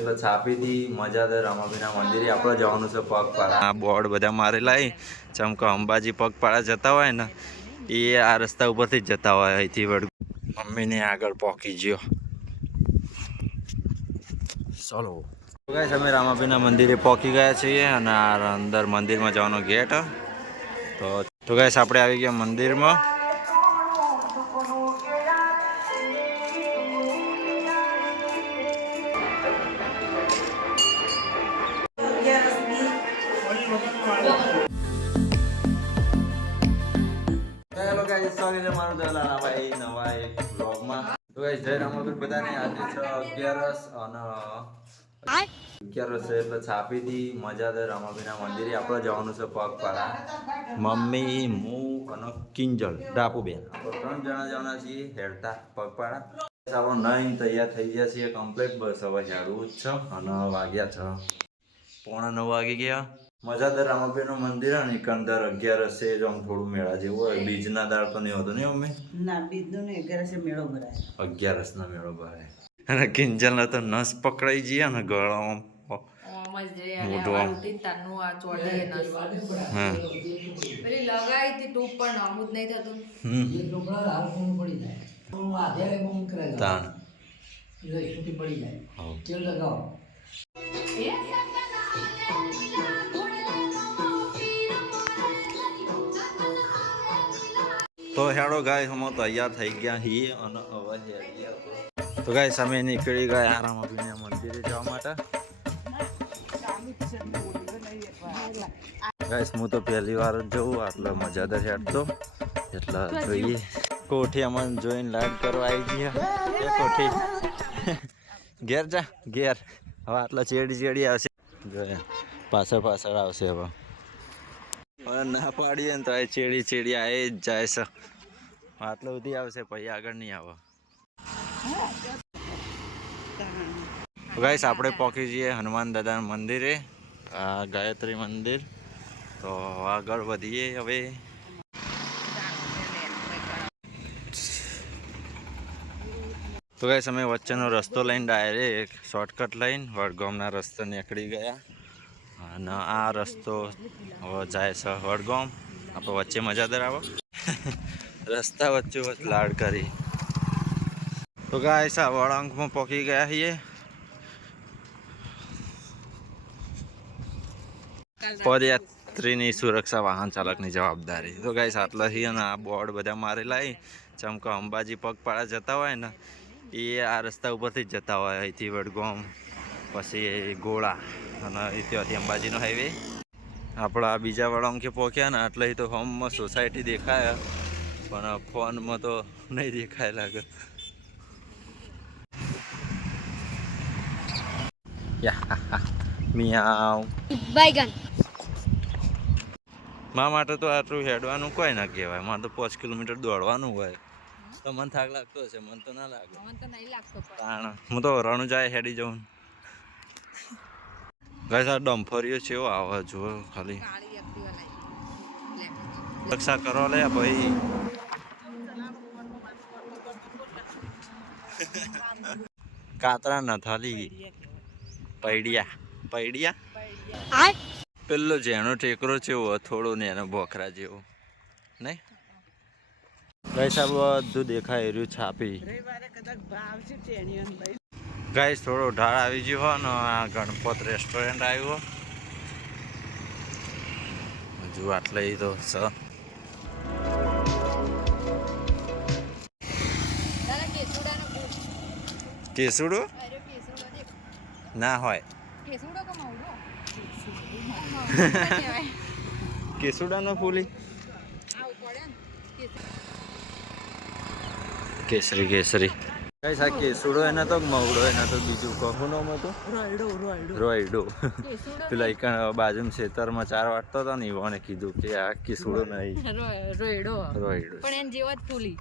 એટલે છાપીથી મજાદર રામાપીના મંદિરે આપણે જવાનું છે પગપાળા. આ બોર્ડ બધા મારેલા ચમકો અંબાજી પગપાળા જતા હોય ને એ આ રસ્તા ઉપરથી જ જતા હોય. અહીંથી વડગું મમ્મીને આગળ પહોંચી ગયો. ચલો ગાઈસ અમે રામાપીના મંદિરે પહોંચી ગયા છીએ અને આ અંદર મંદિરમાં જવાનો ગેટ. તો ગાઈસ આપણે આવી ગયા મંદિરમાં. હેલો ગાઈસ, સ્વાગત છે મારું દલાલાભાઈ નવા એક બ્લોગમાં. તો ગાઈસ જય રામાપીર બધાને. આજે છે 11 અને 11 છે એટલે છાપીથી મજાદર રામાપીના મંદિરે આપણે જવાનું છે પગપાળા. મમ્મી, હું અને કિંજલ ડાપુબેન આપણે 3 જણા જવાના છીએ હેડતા પગપાળા. આપણે નહીં તૈયાર થઈ ગયા છીએ કમ્પ્લીટ. બસ હવે હેડવું જ છે અને વાગ્યા છે 9:15 વાગી ગયા. મજાદર રામાપીરનું મંદિર અને અંદર 11 છે જો થોડું મેળા જેવું હોય. બીજના દાળ તો નહીં હોતો નહીં મમ્મી? ના, બીજનો ને 11 મેળો ભરાય. 11 ના મેળો ભરાય. અને કિંજલને તો નસ પકડાઈ જઈએ ને ગળામાં મોટો આમ. તાણ તો હેડો ગાય હમ તૈયાર થઈ ગયા છીએ અને હવે હેડીએ. તો ગાય સામે નીકળી ગયા રામાપીરના મંદિરે જવા માટે. ગાઈસ હું તો પહેલી વાર જ જઉં આટલો મજાદાર હેડતો એટલે જોઈએ. કોઠી અમને જોઈને લાઈટ કરવા આવી ગયા. એ કોઠી ઘેર જા ઘેર. હવે આટલા ચેડી આવશે જોયા પાછળ આવશે. હવે ના પાડીએ ને તો આ ચેડી આવે જ જાય છે. આટલો સુધી આવશે પછી આગળ નહીં આવે. ગાઈસ આપણે પહોંચી જઈએ હનુમાન દાદાના મંદિરે. આ ગાયત્રી મંદિર. તો આગળ વધીએ હવે. તો ગાઈસ અમે વચ્ચેનો રસ્તો લઈને ડાયરેક્ટ શોર્ટકટ લઈને વડગામના રસ્તે નીકળી ગયા અને આ રસ્તો હવે જાય છે વડગામ. આપણે વચ્ચે મજાદાર આવો રસ્તા વચ્ચે લાડ કરી. તો ગાઈસ આ વળાંકમાં પહોંચી ગયા છીએ. પદયાત્રીની સુરક્ષા વાહન ચાલકની જવાબદારી. તો ગાઈસ આટલા છીએ અને આ બોર્ડ બધા મારેલા ચમકો અંબાજી પગપાળા જતા હોય ને એ આ રસ્તા ઉપરથી જ જતા હોય. અહીંથી વડગામ પછી ગોળા અને ત્યાંથી અંબાજીનો હાઈવે. આપણા બીજા વળાંકે પહોંચ્યા ને એટલે તો હોમમાં સોસાયટી દેખાય પણ ફોનમાં તો નહીં દેખાય લાગે. મિયાવ બાયગન. મા માટે તો આટલું હેડવાનું કોઈ ના કહેવાય. મારે તો 5 કિલોમીટર દોડવાનું હોય. તો મને થાક લાગતો હશે? મને તો ના લાગે. હું તો રણુજાએ હેડી જાઉં. ગાઈસ આ ડમ્ફરીઓ છે એવો આવે જુઓ ખાલી. રક્ષા કરો લે ભાઈ. કાતરા ન થાલી પૈડિયા પેલો જેનો ટેકરો છે એવો થોડો ને એનો બોખરા જેવો નહીં. ગાઈસ આ બધું દેખાય રહ્યું છાપી. ગાઈસ થોડો ઢાળ આવી ગયો હો ને આ ગણપત રેસ્ટોરન્ટ આવ્યું હજુ આટલે તો સ. કેસુડો ના હોય. કેસુડાનો ફૂલી કેસરી ગાઈસ આ કેસુડો એના તો મવડો એના તો બીજું કહું નામ હતું રોયડો. પેલા એક બાજુમાં ખેતરમાં 4 વાટતો હતો ને એવાને કીધું કે આ કેસુડો નહીં રોયડો પણ એન જેવા જ ફૂલી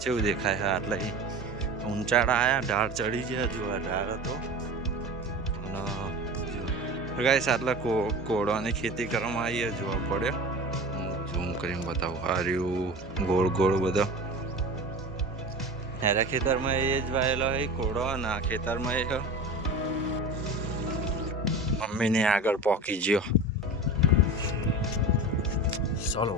કેવું દેખાય. હા એટલે ઊંચાડા આયા ઢાળ ચડી ગયા. જો આ ઢાળ હતો અને ગાઈસ આટલા કોળવાની ખેતી કરવામાં આવી જોવા પડે. ઝૂમ કરીને બતાવું. આ રહ્યું ગોળ બધા હેરા ખેતરમાં એ જ વાયેલો હોય કોડો અને આ ખેતરમાં એ મમ્મીને આગળ પોકી ગયો. ચલો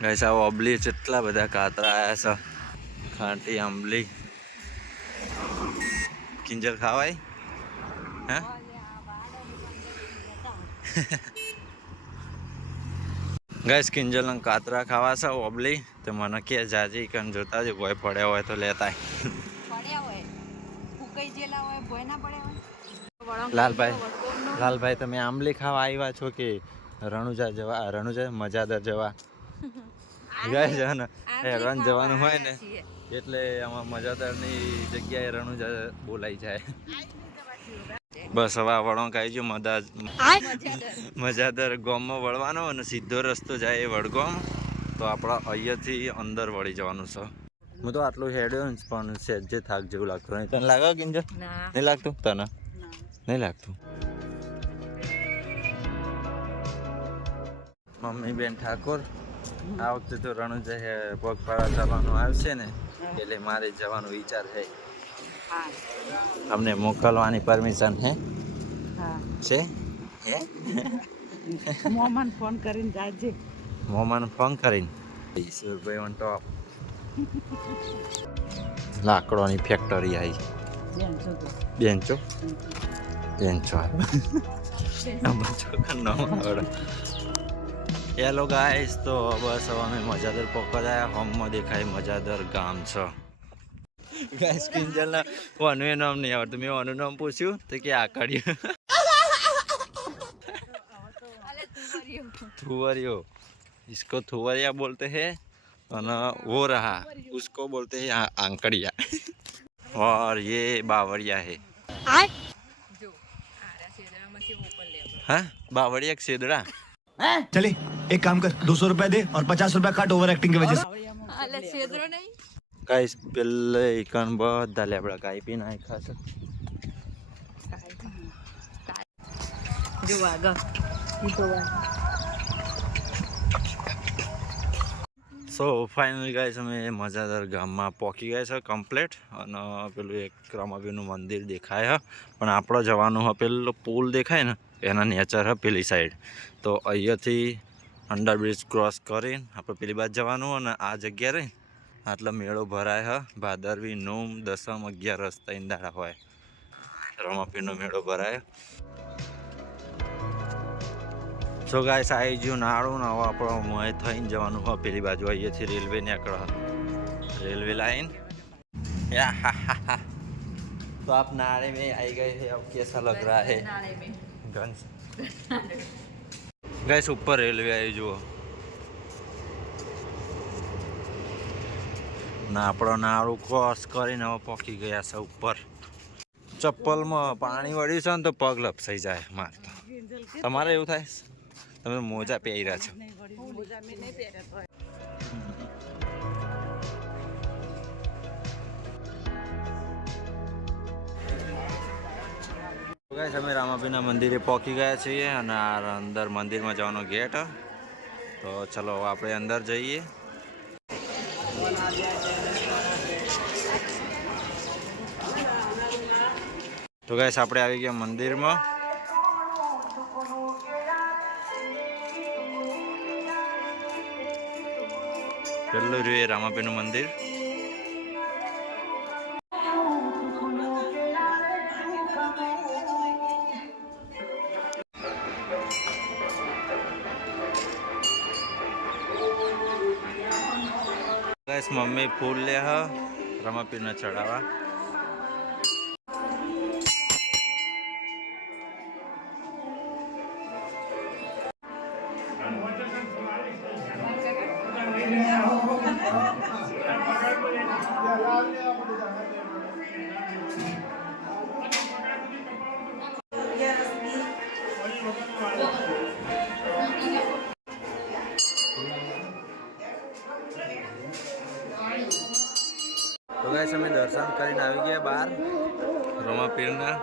ગાઈસ આ ઓબલી કેટલા બધા કાતરા આવ્યા છે. ખાટી આંબલી કિંજલ ખાવાય હે ગાઈસ કિંજલના કાતરા ખાવા છે ઓબલી તો મને કે જાજી કન જોતા જ કોઈ પડ્યા હોય તો લેતાય. લાલભાઈ તમે આંબલી ખાવા આવ્યા છો કે રણુજા મજાદર જવા? ગાઈસ ને રન જવાનું હોય ને એટલે આમાં મજાદારની જગ્યાએ રણુજા બોલાઈ જાય. બસ હવે વળોંક આવી ગયો મજાદર ગામમાં વળવાનો અને સીધો રસ્તો જાય એ વડગામ તો આપણા અહીંયાથી અંદર વળી જવાનું છે. હું તો આટલું હેડ્યો ને પણ સહેજે થાક જેવું લાગતું નહીં. તને લાગે કિંજલ? નહીં લાગતું તને? નહીં લાગતું. મમ્મી બેન ઠાકોર આ વખતે તો રણુજા પગપાળા જવાનું આવશે ને એટલે મારે જવાનો વિચાર છે. અમને મોકલવાની પરમિશન છે હે? મોમાન ફોન કરીને જાજે. મોમાન ફોન કરીને ઈશ્વરભાઈ ઓન ટોપ લાકડોની ફેક્ટરી આવી. બેન્ચો હેલો ગાઈસ તો બસ હવે અમે મજાદર પકડાયા. હોમમાં દેખાય મજાદર ગામ છે. ગાઈસ કિંજલના વનવે નામ નહીં આવડતું. મેં વનનું નામ પૂછ્યું તો કે આકડ્યું थुवरियो. इसको थुवरिया बोलते हैं और वो रहा उसको बोलते हैं आंकड़िया और ये बावरिया है. हाँ बावरिया सेदड़ा. चले एक काम कर 200 रुपया दे और 50 रुपया काट ओवर एक्टिंग की वजह से. गाइस पहले इकन બધા લેબડા કાઈ પી નાખ્યા છે. જો આગળ સો ફાઇનલી ગાઈસ અમે મજાદર ગામમાં પહોંચી ગયા છે કમ્પ્લીટ. અને પેલું એક રમાબીનું મંદિર દેખાય પણ આપણો જવાનું હોય પેલો પુલ દેખાય ને એના નેચર હે પેલી સાઈડ તો અહીંયાથી અંડરબ્રિજ ક્રોસ કરીને આપણે પેલી બાજુ જવાનું અને આ જગ્યા રહી આટલો મેળો ભરાય હ ભાદરવી નોમ દસમ 11 ત્રણ દાડા હોય રમાપીરનો મેળો ભરાય. સો ગાઈસ આવી ગયું નાળું ને હવે આપણો મોય થઈને જવાનું હોય પેલી બાજુ. અહીંયાથી રેલવે નીકળે રેલવે લાइन. तो आप नाले में आई गए हैं अब कैसा लग रहा है? गाइस ऊपर रेलवे आई जुओ ના આપણો નાળું ક્રોસ કરીને હવે પહોંચી ગયા છે ઉપર. ચપ્પલમાં પાણી વળ્યું છે ને તો પગ લપસાઈ જાય મારે તો. તમારે એવું થાય? તમે મોજા પહેર્યા છો. ગાઈસ અમે રામાપીરના મંદિરે પહોંચી ગયા છીએ અને આ અંદર મંદિરમાં જવાનો ગેટ. તો ચલો આપણે અંદર જઈએ. તો ગાઈસ આપણે આવી ગયા મંદિરમાં. પેલું જોઈએ રામાપીરનું મંદિર. ગાઈસ મમ્મી ફૂલ લે હ રામાપીરને ચડાવવા. તો ગાઈસ અમે દર્શન કરીને આવી ગયા બહાર રમાપીરના.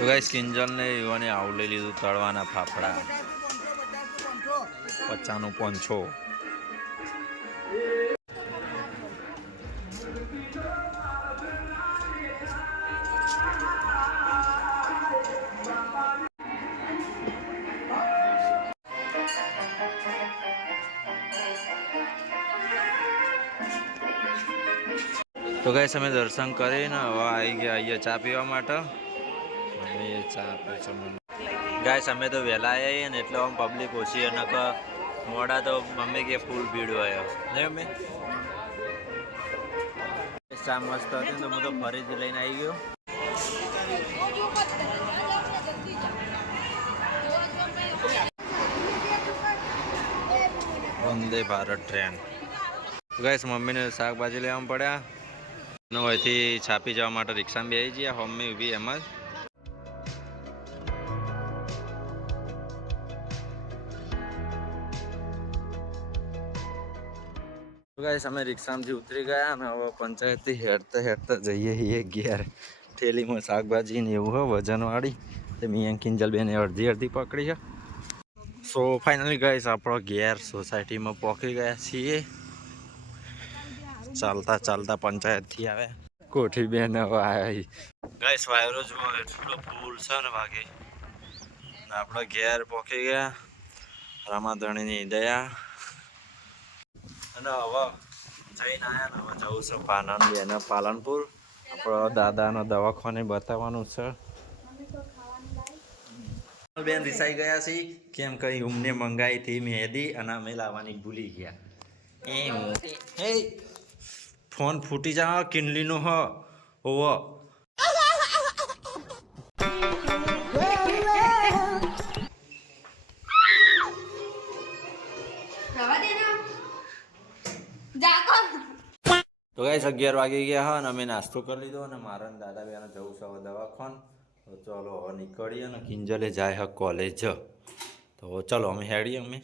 તો ગાઈસ કિંજલને યુવાને આવું લઈ લીધું તળવાના ફાફડા 50 પોંચો. તો ગાઈસ અમે દર્શન કરીને હવે આવી ગયા અહીંયા ચા પીવા માટે. મમ્મીએ ચા આપી છે મને. ગાઈસ અમે તો વહેલા આવીએ ને એટલે આમ પબ્લિક ઓછી અને મોડા તો મમ્મી કે ફૂલ ભીડ હોય નહીં મમ્મી. ચા મસ્ત હતી તો હું તો ફરીથી લઈને આવી ગયો. વંદે ભારત ટ્રેન. ગાઈસ મમ્મીને શાકભાજી લેવા પડ્યા અને અહીંથી છાપી જવા માટે રિક્ષામાં બેસી ગયા. મમ્મી ઊભી એમ જ. ગાઈસ અમે રિક્ષામાંથી ઉતરી ગયા અને હવે પંચાયતથી હેડતા હેડતા જઈએ છીએ ઘેર. થેલીમાં શાકભાજી ને એવું હોય વજનવાળી. તે મિયાં કિંજલ બેને અડધી પકડી છે. સો ફાઇનલી ગાઈસ આપણો ઘેર સોસાયટીમાં પહોંચી ગયા છીએ. ચાલતા ચાલતા પંચાયતથી આવે કોઠી બેન હવે આવી. ગાઈસ વાયરો જુઓ એટલો ફૂલ છે ને વાગે. આપણે ઘેર પહોંચી ગયા રામાધણીની દયા. અને હવે જઈને આવ્યા ને હવે જવું છે પાનન બેન પાલનપુર. આપણો દાદાનો દવાખાને બતાવવાનું છે. બેન રિસાઈ ગયા છે કેમ કઈ ઉમને મંગાઈ હતી મહેંદી અને અમે લાવવાની ભૂલી ગયા. એ ફોન ફૂટી જા કિનલીનો હ ઓવો. તો ગાઈસ 11 વાગી ગયા હા અને અમે નાસ્તો કરી લીધો અને મારા દાદા બેને જવું છે હવે દવાખાન. તો ચલો હવે નીકળીએ ને કિંજલે જાય હ કોલેજ. તો ચલો અમે હેડીએ અમે.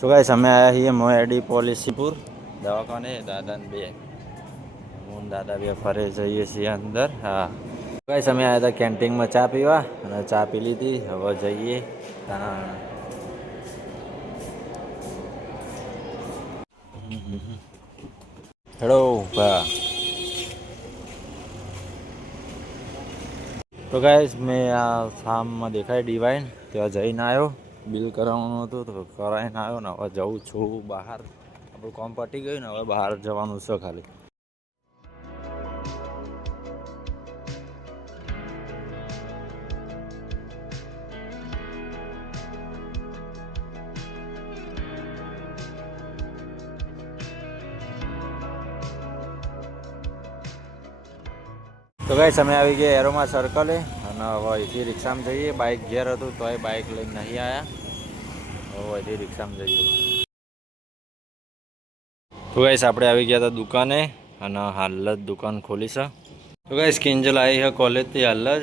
તો ગાઈસ અમે આવ્યા છીએ મોએડી પોલીસીપુર દવાખાને. દાદાને બે હું દાદા બે ફરે જઈએ છીએ અંદર. હા ગાઈસ અમે આવ્યા હતા કેન્ટીનમાં ચા પીવા અને ચા પી લીધી. હવે જઈએ હેડો ભા. તો ગાઈસ મેં આ ફાર્મમાં દેખાય ડિવાઇન ત્યાં જઈને આવ્યો. બિલ કરાવવાનું હતું તો કરાવીને આવ્યો ને હવે જવું છું બહાર. આપણું કામ પતી ગયું ને હવે બહાર જવાનું છે ખાલી. તો ગાઈસ અમે આવી ગયા એરોમા સર્કલે અને હવે અહીંથી રિક્ષામાં જઈએ. બાઇક ઘેર હતું તોય બાઇક લઈને નહીં આવ્યા. હવે અહીંથી રિક્ષામાં જઈએ. તો ગાઈસ આપણે આવી ગયા હતા દુકાને અને હાલ જ દુકાન ખોલી છે. તો ગાઈસ કિંજલ આવી है कॉलेज हाल જ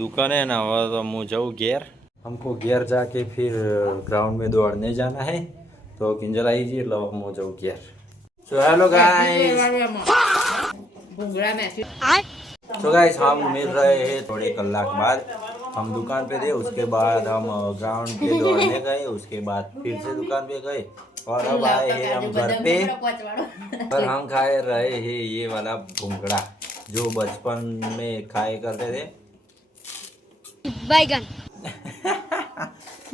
दुकान है ना. હવે तो હું जाऊँ घेर. हमको घेर जाके फिर ग्राउंड में दौड़ने जाना है. तो किंजल आई जी એટલે હું जाऊँ घेर. So hello guys. तो गाइस हम मिल रहे हैं थोड़े कलाक बाद. हम दुकान पे थे उसके बाद हम ग्राउंड पे दौड़ने गए. उसके बाद फिर से दुकान पे गए और अब आए हैं हम घर पे. और हम खाए रहे हैं ये वाला भुंगड़ा जो बचपन में खाए करते थे. बैगन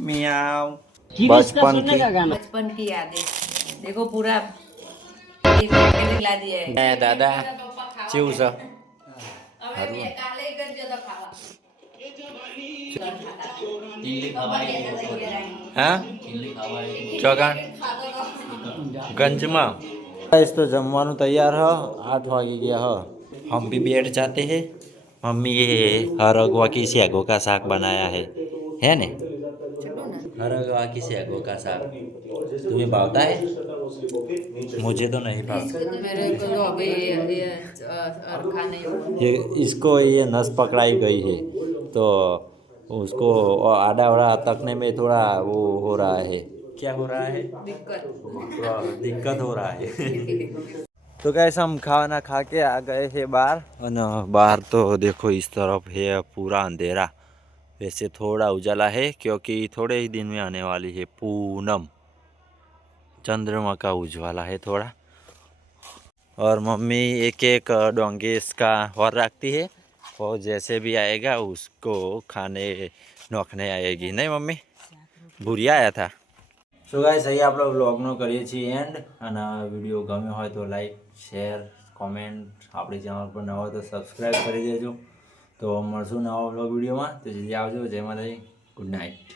मियाओ. बचपन की यादें देखो पूरा खिला दिया है. दादा चेव सा हाँ ચોગાણ ગંજમાં. तो जमवानु तैयार है. 8 वागे गया है. हम भी बैठ जाते हैं. मम्मी ये हरगवा की सेगो का साग बनाया है ने. हरगवा की सेगो का साग तुम्हें भावता है? मुझे तो नहीं भावता. ये इसको ये नस पकड़ाई गई है तो उसको आड़ा वड़ा तकने में थोड़ा वो हो रहा है. क्या हो रहा है? दिक्कत हो रहा है. तो गाइस हम खाना खा के आ गए हैं बाहर और बाहर तो देखो इस तरफ है पूरा अंधेरा। वैसे थोड़ा उजाला है क्योंकि थोड़े ही दिन में आने वाली है पूनम, चंद्रमा का उज्ज्वला है थोड़ा। और मम्मी एक एक डोंगे इसका और रखती है और जैसे भी आएगा उसको खाने नोखने आएगी, नहीं मम्मी? भूरिया आया था। सो गाइस અહીં આપણે વ્લોગનો કરીએ છીએ એન્ડ અને વિડીયો ગમ્યો હોય તો લાઈક શેર કોમેન્ટ, આપણી ચેનલ પર નવા હોય તો સબસ્ક્રાઈબ કરી દેજો। તો મળશું નવા વ્લોગ વિડીયોમાં, તો જલ્દી આવજો। જય માતાજી, ગુડ નાઇટ।